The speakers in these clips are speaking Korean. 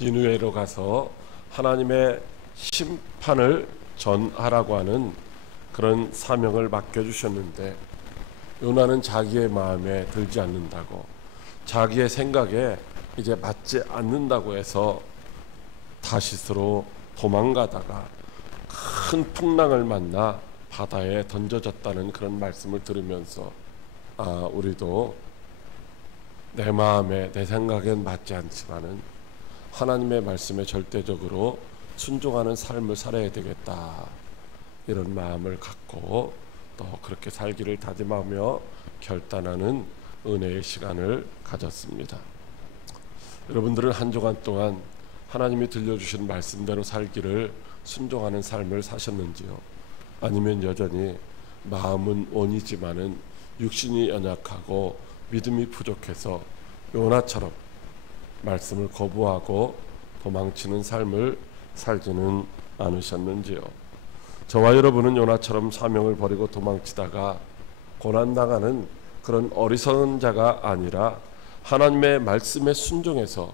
니느웨로 가서 하나님의 심판을 전하라고 하는 그런 사명을 맡겨주셨는데, 요나는 자기의 마음에 들지 않는다고, 자기의 생각에 이제 맞지 않는다고 해서 다시스로 도망가다가 큰 풍랑을 만나 바다에 던져졌다는 그런 말씀을 들으면서 우리도 내 마음에 내 생각엔 맞지 않지만은 하나님의 말씀에 절대적으로 순종하는 삶을 살아야 되겠다, 이런 마음을 갖고 또 그렇게 살기를 다짐하며 결단하는 은혜의 시간을 가졌습니다. 여러분들은 한 주간 동안 하나님이 들려주신 말씀대로 살기를 순종하는 삶을 사셨는지요? 아니면 여전히 마음은 온이지만은 육신이 연약하고 믿음이 부족해서 요나처럼 말씀을 거부하고 도망치는 삶을 살지는 않으셨는지요? 저와 여러분은 요나처럼 사명을 버리고 도망치다가 고난당하는 그런 어리석은 자가 아니라 하나님의 말씀에 순종해서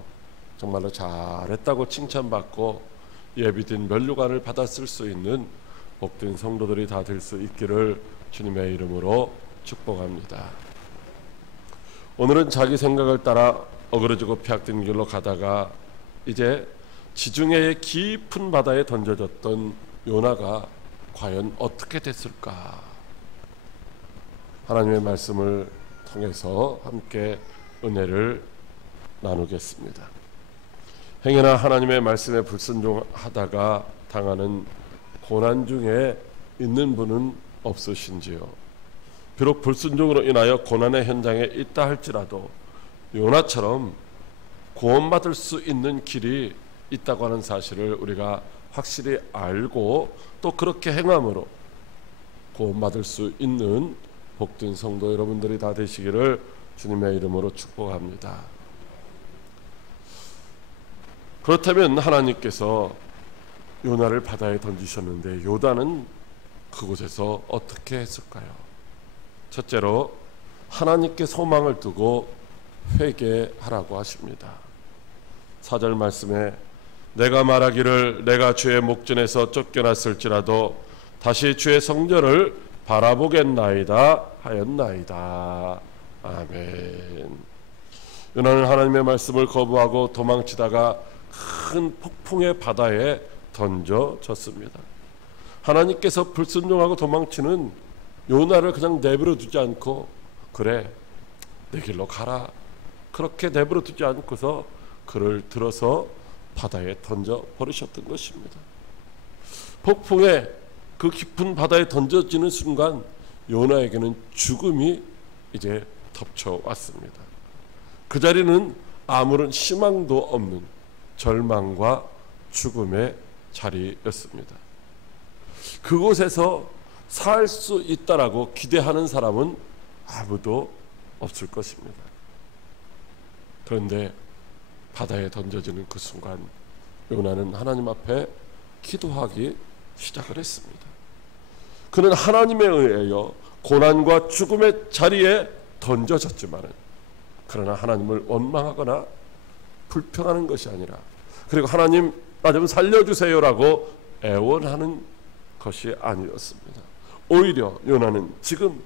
정말로 잘했다고 칭찬받고 예비된 면류관을 받았을 수 있는 복된 성도들이 다 될 수 있기를 주님의 이름으로 축복합니다. 오늘은 자기 생각을 따라 어그러지고 폐악된 길로 가다가 이제 지중해의 깊은 바다에 던져졌던 요나가 과연 어떻게 됐을까? 하나님의 말씀을 통해서 함께 은혜를 나누겠습니다. 행여나 하나님의 말씀에 불순종하다가 당하는 고난 중에 있는 분은 없으신지요? 비록 불순종으로 인하여 고난의 현장에 있다 할지라도 요나처럼 구원받을 수 있는 길이 있다고 하는 사실을 우리가 확실히 알고 또 그렇게 행함으로 구원받을 수 있는 복된 성도 여러분들이 다 되시기를 주님의 이름으로 축복합니다. 그렇다면 하나님께서 요나를 바다에 던지셨는데 요나는 그곳에서 어떻게 했을까요? 첫째로 하나님께 소망을 두고 회개하라고 하십니다. 4절 말씀에 내가 말하기를 내가 주의 목전에서 쫓겨났을지라도 다시 주의 성전을 바라보겠나이다 하였나이다. 아멘. 요나는 하나님의 말씀을 거부하고 도망치다가 큰 폭풍의 바다에 던져졌습니다. 하나님께서 불순종하고 도망치는 요나를 그냥 내버려 두지 않고 그래 내 길로 가라 그렇게 내버려 두지 않고서 그를 들어서 바다에 던져 버리셨던 것입니다. 폭풍의 그 깊은 바다에 던져지는 순간 요나에게는 죽음이 이제 덮쳐왔습니다. 그 자리는 아무런 희망도 없는 절망과 죽음의 자리였습니다. 그곳에서 살 수 있다라고 기대하는 사람은 아무도 없을 것입니다. 그런데 바다에 던져지는 그 순간 요나는 하나님 앞에 기도하기 시작을 했습니다. 그는 하나님에 의하여 고난과 죽음의 자리에 던져졌지만 그러나 하나님을 원망하거나 불평하는 것이 아니라 그리고 하나님 나 좀 살려주세요라고 애원하는 것이 아니었습니다. 오히려 요나는 지금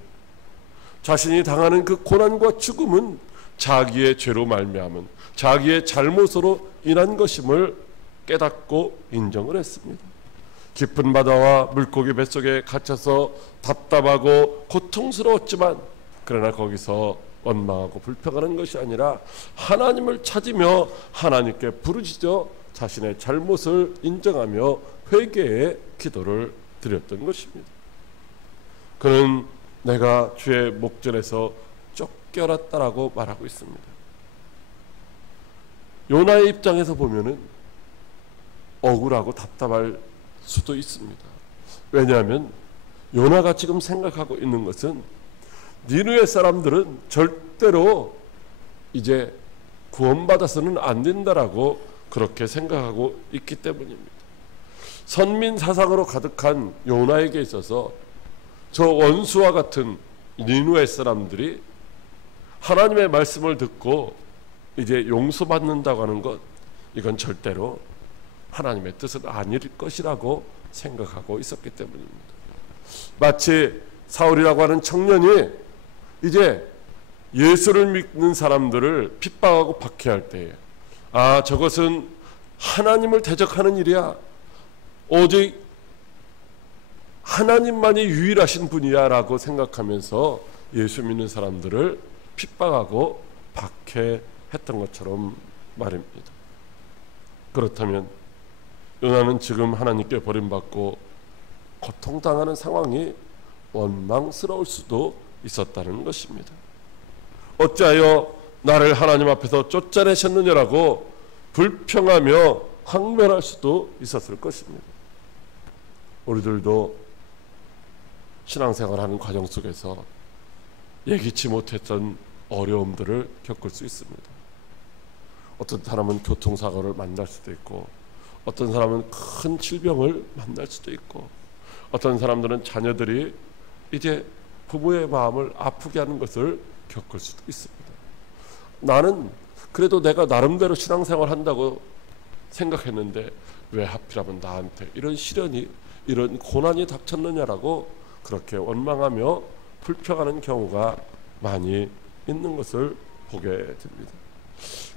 자신이 당하는 그 고난과 죽음은 자기의 죄로 말미암은 자기의 잘못으로 인한 것임을 깨닫고 인정을 했습니다. 깊은 바다와 물고기 뱃속에 갇혀서 답답하고 고통스러웠지만 그러나 거기서 원망하고 불평하는 것이 아니라 하나님을 찾으며 하나님께 부르짖어 자신의 잘못을 인정하며 회개의 기도를 드렸던 것입니다. 그는 내가 주의 목전에서 쫓겨났다라고 말하고 있습니다. 요나의 입장에서 보면은 억울하고 답답할 수도 있습니다. 왜냐하면 요나가 지금 생각하고 있는 것은 니느웨 사람들은 절대로 이제 구원받아서는 안 된다라고 그렇게 생각하고 있기 때문입니다. 선민 사상으로 가득한 요나에게 있어서 저 원수와 같은 니느웨 사람들이 하나님의 말씀을 듣고 이제 용서받는다고 하는 것, 이건 절대로 하나님의 뜻은 아닐 것이라고 생각하고 있었기 때문입니다. 마치 사울이라고 하는 청년이 이제 예수를 믿는 사람들을 핍박하고 박해할 때에 저것은 하나님을 대적하는 일이야. 오직 하나님만이 유일하신 분이야 라고 생각하면서 예수 믿는 사람들을 핍박하고 박해했던 것처럼 말입니다. 그렇다면 요나는 지금 하나님께 버림받고 고통당하는 상황이 원망스러울 수도 있었다는 것입니다. 어찌하여 나를 하나님 앞에서 쫓아내셨느냐라고 불평하며 항변할 수도 있었을 것입니다. 우리들도 신앙생활하는 과정 속에서 예기치 못했던 어려움들을 겪을 수 있습니다. 어떤 사람은 교통사고를 만날 수도 있고, 어떤 사람은 큰 질병을 만날 수도 있고, 어떤 사람들은 자녀들이 이제 부모의 마음을 아프게 하는 것을 겪을 수도 있습니다. 나는 그래도 내가 나름대로 신앙생활 한다고 생각했는데 왜 하필이면 나한테 이런 시련이, 이런 고난이 닥쳤느냐라고 그렇게 원망하며 불평하는 경우가 많이 있는 것을 보게 됩니다.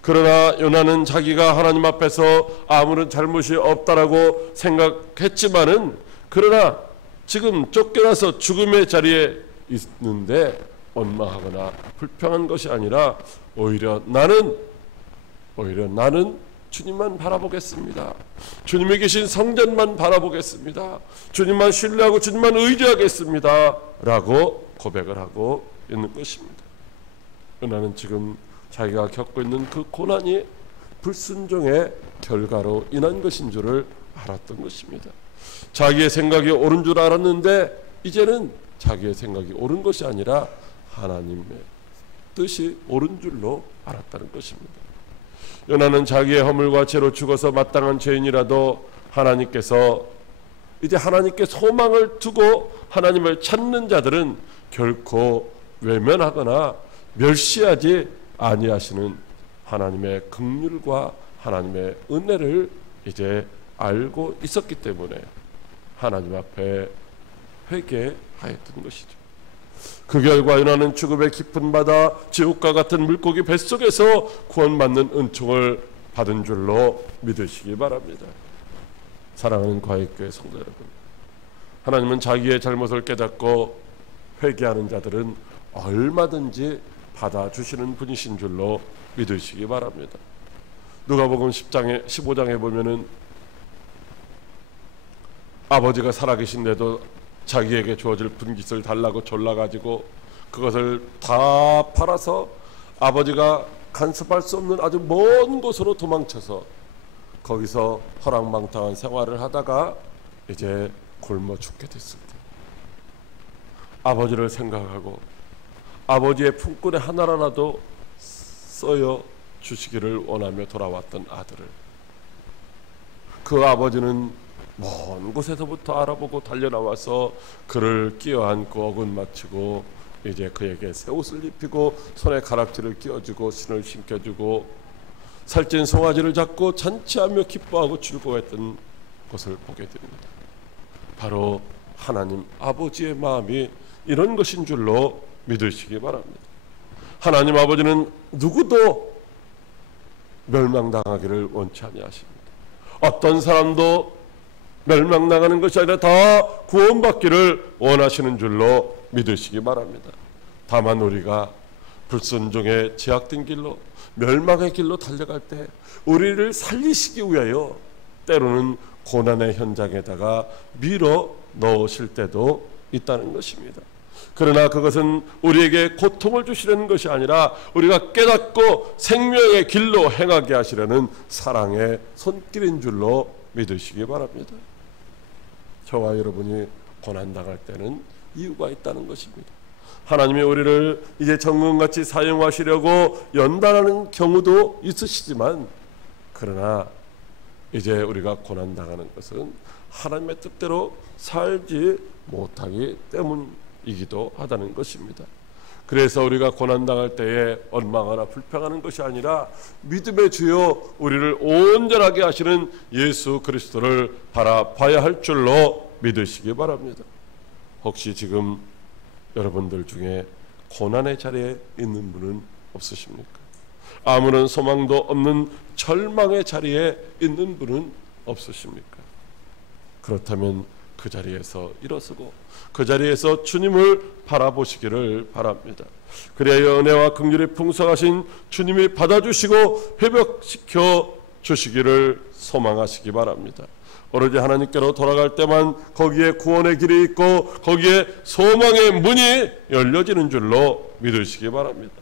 그러나 요나는 자기가 하나님 앞에서 아무런 잘못이 없다라고 생각했지만은, 그러나 지금 쫓겨나서 죽음의 자리에 있는데 원망하거나 불평한 것이 아니라 오히려 나는 주님만 바라보겠습니다. 주님이 계신 성전만 바라보겠습니다. 주님만 신뢰하고 주님만 의지하겠습니다 라고 고백을 하고 있는 것입니다. 요나는 지금 자기가 겪고 있는 그 고난이 불순종의 결과로 인한 것인 줄을 알았던 것입니다. 자기의 생각이 옳은 줄 알았는데 이제는 자기의 생각이 옳은 것이 아니라 하나님의 뜻이 옳은 줄로 알았다는 것입니다. 요나는 자기의 허물과 죄로 죽어서 마땅한 죄인이라도 하나님께서 이제 하나님께 소망을 두고 하나님을 찾는 자들은 결코 외면하거나 멸시하지 아니하시는 하나님의 긍휼과 하나님의 은혜를 이제 알고 있었기 때문에 하나님 앞에 회개하였던 것이죠. 그 결과 요나는 죽음의 깊은 바다, 지옥과 같은 물고기 뱃속에서 구원받는 은총을 받은 줄로 믿으시기 바랍니다. 사랑하는 과익교회 성도 여러분, 하나님은 자기의 잘못을 깨닫고 회개하는 자들은 얼마든지 받아주시는 분이신 줄로 믿으시기 바랍니다. 누가복음 15장에 보면은 아버지가 살아계신데도 자기에게 주어질 분깃을 달라고 졸라가지고 그것을 다 팔아서 아버지가 간섭할 수 없는 아주 먼 곳으로 도망쳐서 거기서 허랑방탕한 생활을 하다가 이제 굶어 죽게 됐을 때 아버지를 생각하고 아버지의 품꾼의 하나라도 써여 주시기를 원하며 돌아왔던 아들을, 그 아버지는 먼 곳에서부터 알아보고 달려나와서 그를 끼어안고 어근 맞추고 이제 그에게 새 옷을 입히고 손에 가락지를 끼워주고 신을 신겨주고 살찐 송아지를 잡고 잔치하며 기뻐하고 즐거워했던 것을 보게 됩니다. 바로 하나님 아버지의 마음이 이런 것인 줄로 믿으시기 바랍니다. 하나님 아버지는 누구도 멸망당하기를 원치 아니하십니다. 어떤 사람도 멸망당하는 것이 아니라 다 구원받기를 원하시는 줄로 믿으시기 바랍니다. 다만 우리가 불순종의 제약된 길로, 멸망의 길로 달려갈 때 우리를 살리시기 위하여 때로는 고난의 현장에다가 밀어 넣으실 때도 있다는 것입니다. 그러나 그것은 우리에게 고통을 주시려는 것이 아니라 우리가 깨닫고 생명의 길로 행하게 하시려는 사랑의 손길인 줄로 믿으시기 바랍니다. 저와 여러분이 고난당할 때는 이유가 있다는 것입니다. 하나님이 우리를 이제 정금같이 사용하시려고 연단하는 경우도 있으시지만, 그러나 이제 우리가 고난당하는 것은 하나님의 뜻대로 살지 못하기 때문이기도 하다는 것입니다. 그래서 우리가 고난당할 때에 원망하나 불평하는 것이 아니라 믿음의 주여 우리를 온전하게 하시는 예수 그리스도를 바라봐야 할 줄로 믿으시기 바랍니다. 혹시 지금 여러분들 중에 고난의 자리에 있는 분은 없으십니까? 아무런 소망도 없는 절망의 자리에 있는 분은 없으십니까? 그렇다면 그 자리에서 일어서고 그 자리에서 주님을 바라보시기를 바랍니다. 그래야 은혜와 긍휼이 풍성하신 주님이 받아주시고 회복시켜 주시기를 소망하시기 바랍니다. 오로지 하나님께로 돌아갈 때만 거기에 구원의 길이 있고 거기에 소망의 문이 열려지는 줄로 믿으시기 바랍니다.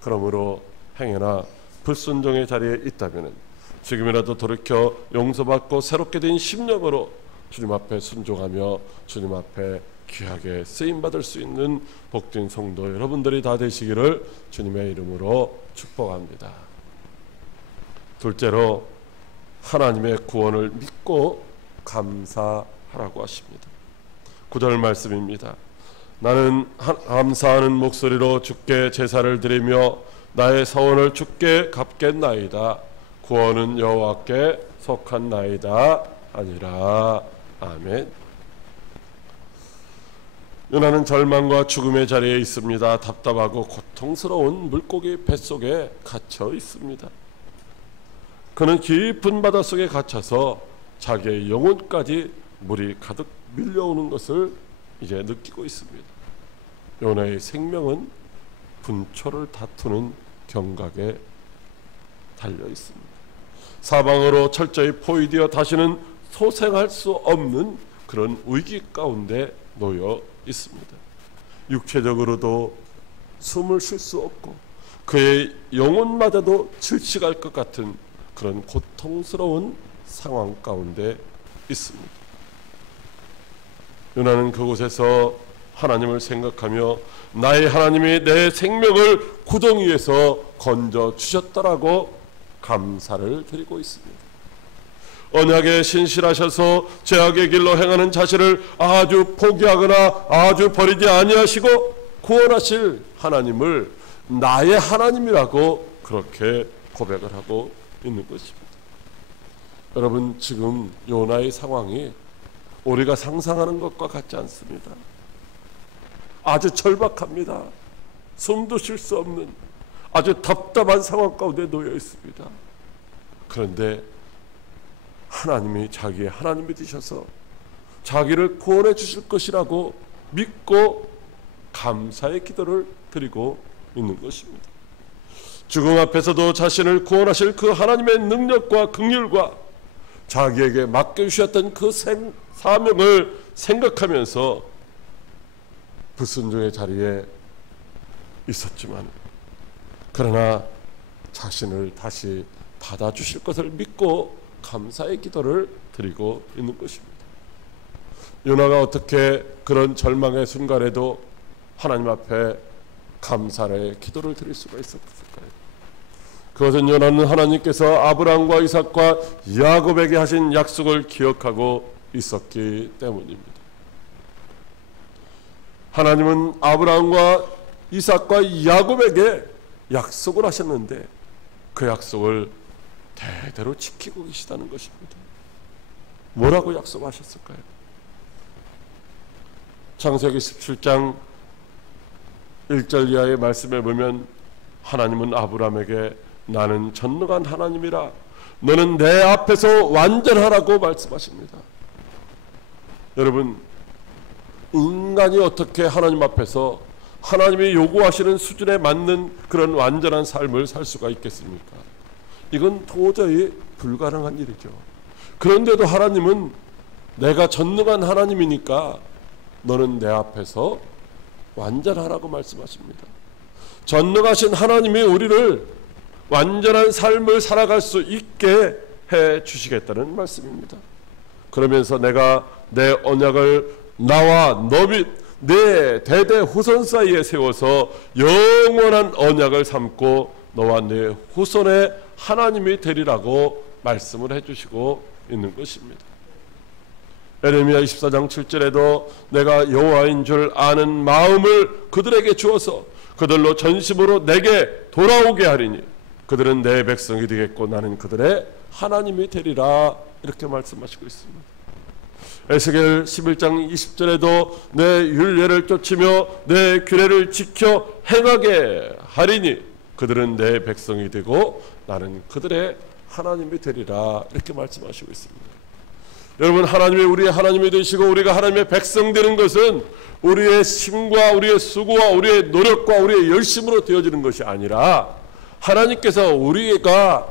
그러므로 행여나 불순종의 자리에 있다면 지금이라도 돌이켜 용서받고 새롭게 된 심령으로 주님 앞에 순종하며 주님 앞에 귀하게 쓰임받을 수 있는 복된 성도 여러분들이 다 되시기를 주님의 이름으로 축복합니다. 둘째로 하나님의 구원을 믿고 감사하라고 하십니다. 9절 말씀입니다. 나는 감사하는 목소리로 주께 제사를 드리며 나의 서원을 주께 갚겠나이다. 구원은 여호와께 속한나이다 아니라. 아멘. 요나는 절망과 죽음의 자리에 있습니다. 답답하고 고통스러운 물고기 뱃속에 갇혀 있습니다. 그는 깊은 바닷속에 갇혀서 자기의 영혼까지 물이 가득 밀려오는 것을 이제 느끼고 있습니다. 요나의 생명은 분초를 다투는 경각에 달려 있습니다. 사방으로 철저히 포위되어 다시는 소생할 수 없는 그런 위기 가운데 놓여 있습니다. 육체적으로도 숨을 쉴 수 없고 그의 영혼마저도 질식할 것 같은 그런 고통스러운 상황 가운데 있습니다. 요나는 그곳에서 하나님을 생각하며 나의 하나님이 내 생명을 구덩이에서 건져 주셨다라고 감사를 드리고 있습니다. 언약에 신실하셔서 죄악의 길로 행하는 자신을 아주 포기하거나 아주 버리지 아니하시고 구원하실 하나님을 나의 하나님이라고 그렇게 고백을 하고 있는 것입니다. 여러분, 지금 요나의 상황이 우리가 상상하는 것과 같지 않습니다. 아주 절박합니다. 숨도 쉴 수 없는 아주 답답한 상황 가운데 놓여 있습니다. 그런데 하나님이 자기의 하나님이 되셔서 자기를 구원해 주실 것이라고 믿고 감사의 기도를 드리고 있는 것입니다. 죽음 앞에서도 자신을 구원하실 그 하나님의 능력과 긍휼과 자기에게 맡겨주셨던 그 사명을 생각하면서 불순종의 자리에 있었지만 그러나 자신을 다시 받아주실 것을 믿고 감사의 기도를 드리고 있는 것입니다. 요나가 어떻게 그런 절망의 순간에도 하나님 앞에 감사의 기도를 드릴 수가 있었을까요? 그것은 요나는 하나님께서 아브라함과 이삭과 야곱에게 하신 약속을 기억하고 있었기 때문입니다. 하나님은 아브라함과 이삭과 야곱에게 약속을 하셨는데 그 약속을 대대로 지키고 계시다는 것입니다. 뭐라고 약속하셨을까요? 창세기 17장 1절 이하의 말씀에 보면 하나님은 아브라함에게 나는 전능한 하나님이라 너는 내 앞에서 완전하라고 말씀하십니다. 여러분, 인간이 어떻게 하나님 앞에서 하나님이 요구하시는 수준에 맞는 그런 완전한 삶을 살 수가 있겠습니까? 이건 도저히 불가능한 일이죠. 그런데도 하나님은 내가 전능한 하나님이니까 너는 내 앞에서 완전하라고 말씀하십니다. 전능하신 하나님이 우리를 완전한 삶을 살아갈 수 있게 해 주시겠다는 말씀입니다. 그러면서 내가 내 언약을 나와 너 및 내 대대 후손 사이에 세워서 영원한 언약을 삼고 너와 내 후손의 하나님이 되리라고 말씀을 해주시고 있는 것입니다. 에레미야 24장 7절에도 내가 여호와인 줄 아는 마음을 그들에게 주어서 그들로 전심으로 내게 돌아오게 하리니 그들은 내 백성이 되겠고 나는 그들의 하나님이 되리라. 이렇게 말씀하시고 있습니다. 에스겔 11장 20절에도 내 율례를 쫓으며 내 규례를 지켜 행하게 하리니 그들은 내 백성이 되고 나는 그들의 하나님이 되리라. 이렇게 말씀하시고 있습니다. 여러분, 하나님이 우리의 하나님이 되시고 우리가 하나님의 백성 되는 것은 우리의 힘과 우리의 수고와 우리의 노력과 우리의 열심으로 되어지는 것이 아니라 하나님께서 우리가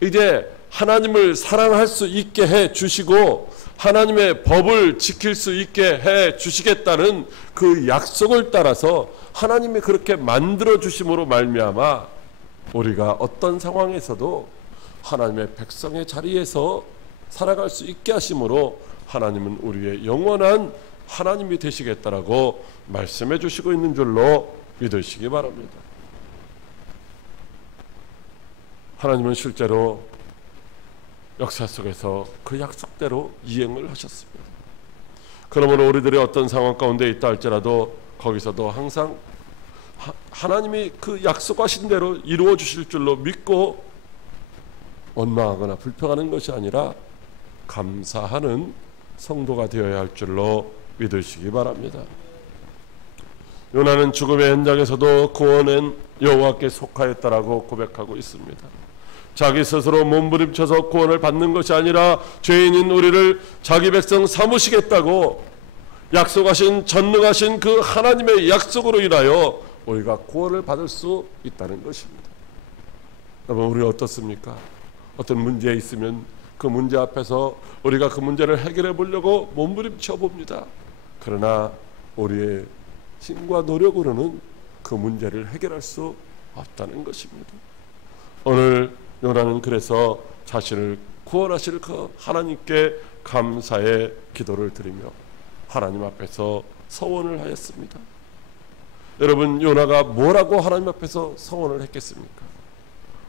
이제 하나님을 사랑할 수 있게 해 주시고 하나님의 법을 지킬 수 있게 해 주시겠다는 그 약속을 따라서 하나님이 그렇게 만들어 주심으로 말미암아 우리가 어떤 상황에서도 하나님의 백성의 자리에서 살아갈 수 있게 하심으로 하나님은 우리의 영원한 하나님이 되시겠다라고 말씀해 주시고 있는 줄로 믿으시기 바랍니다. 하나님은 실제로 역사 속에서 그 약속대로 이행을 하셨습니다. 그러므로 우리들이 어떤 상황 가운데 있다 할지라도 거기서도 항상 하나님이 그 약속하신 대로 이루어 주실 줄로 믿고 원망하거나 불평하는 것이 아니라 감사하는 성도가 되어야 할 줄로 믿으시기 바랍니다. 요나는 죽음의 현장에서도 구원은 여호와께 속하였다라고 고백하고 있습니다. 자기 스스로 몸부림쳐서 구원을 받는 것이 아니라 죄인인 우리를 자기 백성 삼으시겠다고 약속하신 전능하신 그 하나님의 약속으로 인하여 우리가 구원을 받을 수 있다는 것입니다. 여러분, 우리 어떻습니까? 어떤 문제에 있으면 그 문제 앞에서 우리가 그 문제를 해결해 보려고 몸부림쳐 봅니다. 그러나 우리의 힘과 노력으로는 그 문제를 해결할 수 없다는 것입니다. 오늘 요나는 그래서 자신을 구원하실 그 하나님께 감사의 기도를 드리며 하나님 앞에서 서원을 하였습니다. 여러분, 요나가 뭐라고 하나님 앞에서 서원을 했겠습니까?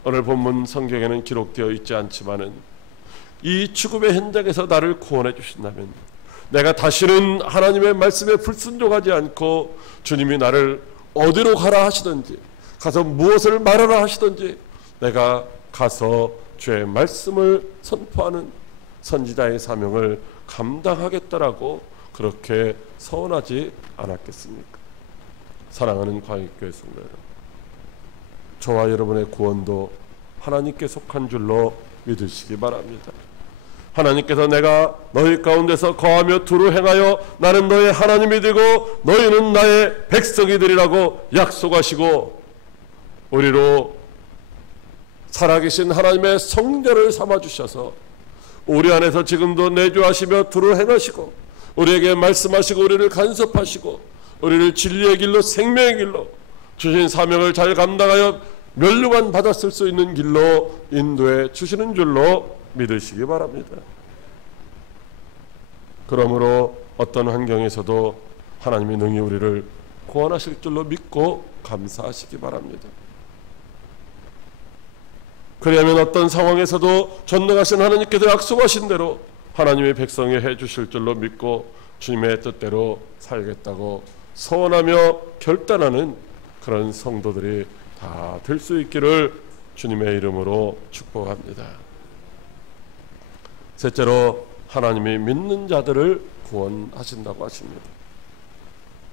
오늘 본문 성경에는 기록되어 있지 않지만은 이 죽음의 현장에서 나를 구원해 주신다면 내가 다시는 하나님의 말씀에 불순종하지 않고 주님이 나를 어디로 가라 하시든지 가서 무엇을 말하라 하시든지 내가 가서 주의 말씀을 선포하는 선지자의 사명을 감당하겠다라고 그렇게 서원하지 않았겠습니까? 사랑하는 광역교회 성도 여러분, 저와 여러분의 구원도 하나님께 속한 줄로 믿으시기 바랍니다. 하나님께서 내가 너희 가운데서 거하며 두루 행하여 나는 너의 하나님이 되고 너희는 나의 백성이 되리라고 약속하시고 우리로 살아계신 하나님의 성전을 삼아주셔서 우리 안에서 지금도 내주하시며 두루 행하시고 우리에게 말씀하시고 우리를 간섭하시고 우리를 진리의 길로 생명의 길로 주신 사명을 잘 감당하여 멸류관 받았을 수 있는 길로 인도해 주시는 줄로 믿으시기 바랍니다. 그러므로 어떤 환경에서도 하나님이 능히 우리를 구원하실 줄로 믿고 감사하시기 바랍니다. 그리하면 어떤 상황에서도 전능하신 하나님께서 약속하신 대로 하나님의 백성이 해주실 줄로 믿고 주님의 뜻대로 살겠다고 서원하며 결단하는 그런 성도들이 다 될 수 있기를 주님의 이름으로 축복합니다. 셋째로 하나님이 믿는 자들을 구원하신다고 하십니다.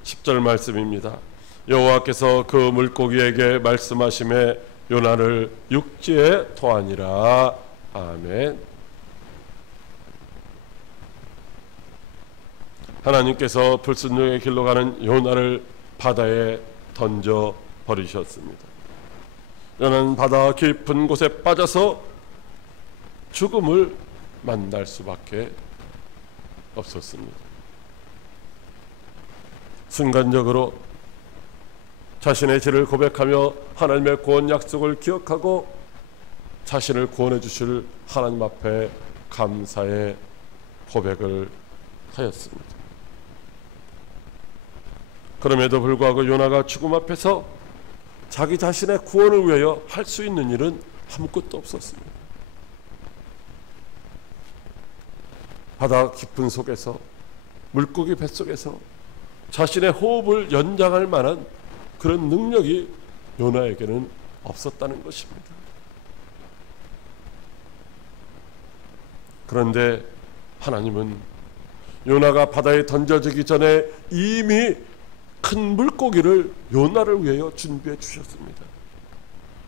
10절 말씀입니다. 여호와께서 그 물고기에게 말씀하심에 요나를 육지에 토하니라. 아멘. 하나님께서 불순종의 길로 가는 요나를 바다에 던져 버리셨습니다. 요나는 바다 깊은 곳에 빠져서 죽음을 만날 수밖에 없었습니다. 순간적으로 자신의 죄를 고백하며 하나님의 구원 약속을 기억하고 자신을 구원해 주실 하나님 앞에 감사의 고백을 하였습니다. 그럼에도 불구하고 요나가 죽음 앞에서 자기 자신의 구원을 위하여 할 수 있는 일은 아무것도 없었습니다. 바다 깊은 속에서 물고기 뱃속에서 자신의 호흡을 연장할 만한 그런 능력이 요나에게는 없었다는 것입니다. 그런데 하나님은 요나가 바다에 던져지기 전에 이미 큰 물고기를 요나를 위하여 준비해 주셨습니다.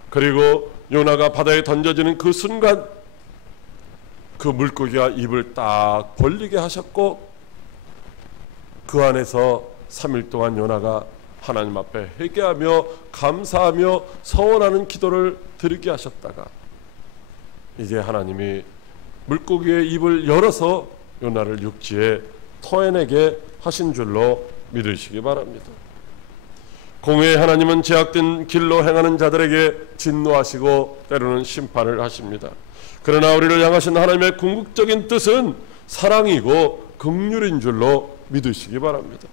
그리고 요나가 바다에 던져지는 그 순간 그 물고기가 입을 딱 벌리게 하셨고, 그 안에서 3일 동안 요나가 하나님 앞에 회개하며 감사하며 서원하는 기도를 드리게 하셨다가 이제 하나님이 물고기의 입을 열어서 요나를 육지에 터내게 하신 줄로 믿으시기 바랍니다. 공의의 하나님은 제약된 길로 행하는 자들에게 진노하시고 때로는 심판을 하십니다. 그러나 우리를 향하신 하나님의 궁극적인 뜻은 사랑이고 긍휼인 줄로 믿으시기 바랍니다.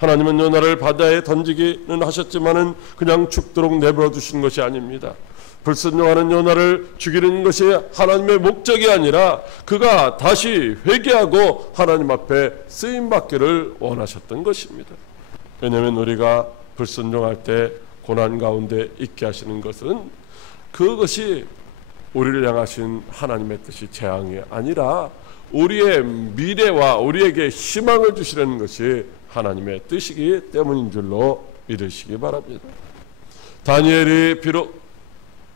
하나님은 요나를 바다에 던지기는 하셨지만은 그냥 죽도록 내버려 두신 것이 아닙니다. 불순종하는 요나를 죽이는 것이 하나님의 목적이 아니라 그가 다시 회개하고 하나님 앞에 쓰임받기를 원하셨던 것입니다. 왜냐하면 우리가 불순종할 때 고난 가운데 있게 하시는 것은 그것이 우리를 향하신 하나님의 뜻이 재앙이 아니라 우리의 미래와 우리에게 희망을 주시려는 것이 하나님의 뜻이기 때문인 줄로 믿으시기 바랍니다. 다니엘이 비록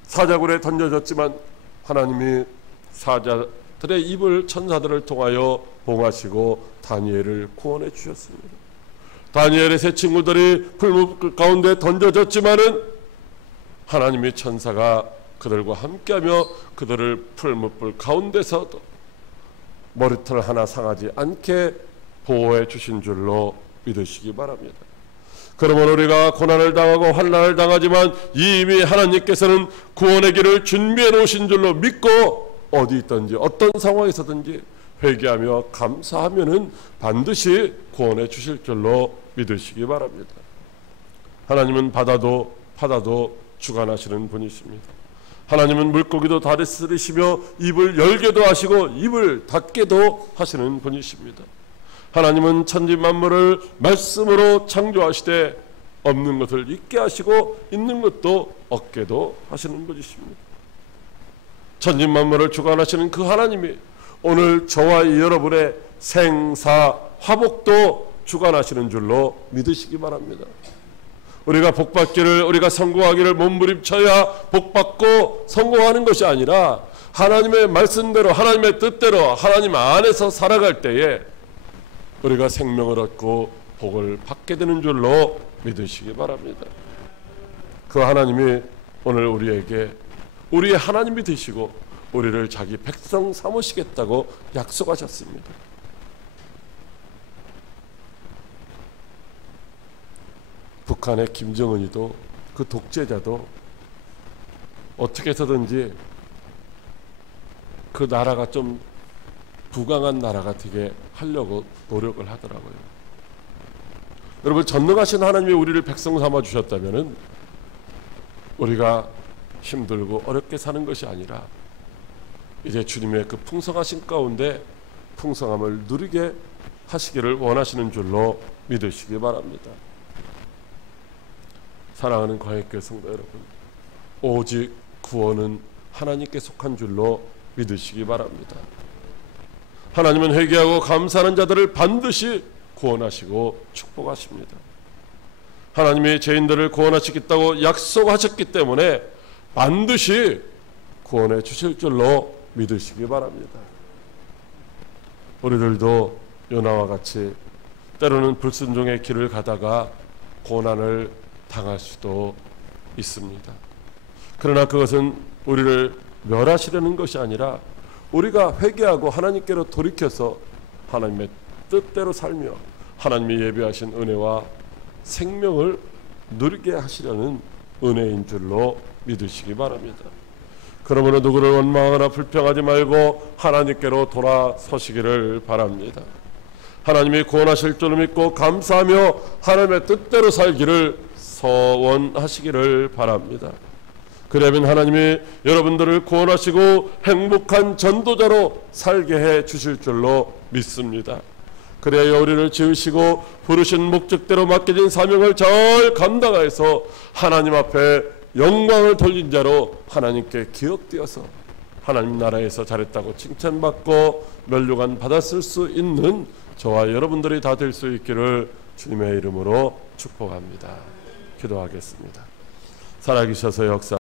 사자굴에 던져졌지만 하나님이 사자들의 입을 천사들을 통하여 봉하시고 다니엘을 구원해 주셨습니다. 다니엘의 세 친구들이 풀무 가운데 던져졌지만은 하나님의 천사가 그들과 함께하며 그들을 풀무불 가운데서도 머리털 하나 상하지 않게 보호해 주신 줄로 믿으시기 바랍니다. 그러면 우리가 고난을 당하고 환난을 당하지만 이미 하나님께서는 구원의 길을 준비해 놓으신 줄로 믿고 어디 있든지 어떤 상황에서든지 회개하며 감사하면은 반드시 구원해 주실 줄로 믿으시기 바랍니다. 하나님은 바다도 바다도 주관하시는 분이십니다. 하나님은 물고기도 다스리시며 입을 열게도 하시고 입을 닫게도 하시는 분이십니다. 하나님은 천지 만물을 말씀으로 창조하시되 없는 것을 있게 하시고 있는 것도 없게도 하시는 분이십니다. 천지 만물을 주관하시는 그 하나님이 오늘 저와 여러분의 생사 화복도 주관하시는 줄로 믿으시기 바랍니다. 우리가 복받기를 우리가 성공하기를 몸부림쳐야 복받고 성공하는 것이 아니라 하나님의 말씀대로 하나님의 뜻대로 하나님 안에서 살아갈 때에 우리가 생명을 얻고 복을 받게 되는 줄로 믿으시기 바랍니다. 그 하나님이 오늘 우리에게 우리의 하나님이 되시고 우리를 자기 백성 삼으시겠다고 약속하셨습니다. 북한의 김정은이도 그 독재자도 어떻게 해서든지 그 나라가 좀 부강한 나라가 되게 하려고 노력을 하더라고요. 여러분, 전능하신 하나님이 우리를 백성 삼아 주셨다면은 우리가 힘들고 어렵게 사는 것이 아니라 이제 주님의 그 풍성하신 가운데 풍성함을 누리게 하시기를 원하시는 줄로 믿으시기 바랍니다. 사랑하는 광역교회 성도 여러분, 오직 구원은 하나님께 속한 줄로 믿으시기 바랍니다. 하나님은 회개하고 감사하는 자들을 반드시 구원하시고 축복하십니다. 하나님이 죄인들을 구원하시겠다고 약속하셨기 때문에 반드시 구원해 주실 줄로 믿으시기 바랍니다. 우리들도 요나와 같이 때로는 불순종의 길을 가다가 고난을 당할 수도 있습니다. 그러나 그것은 우리를 멸하시려는 것이 아니라 우리가 회개하고 하나님께로 돌이켜서 하나님의 뜻대로 살며 하나님이 예비하신 은혜와 생명을 누리게 하시려는 은혜인 줄로 믿으시기 바랍니다. 그러므로 누구를 원망하거나 불평하지 말고 하나님께로 돌아서시기를 바랍니다. 하나님이 구원하실 줄 믿고 감사하며 하나님의 뜻대로 살기를 서원하시기를 바랍니다. 그러면 하나님이 여러분들을 구원하시고 행복한 전도자로 살게 해 주실 줄로 믿습니다. 그래야 우리를 지으시고 부르신 목적대로 맡겨진 사명을 잘 감당하여서 하나님 앞에 영광을 돌린 자로 하나님께 기억되어서 하나님 나라에서 잘했다고 칭찬받고 면류관 받았을 수 있는 저와 여러분들이 다 될 수 있기를 주님의 이름으로 축복합니다. 기도하겠습니다. 살아계셔서 역사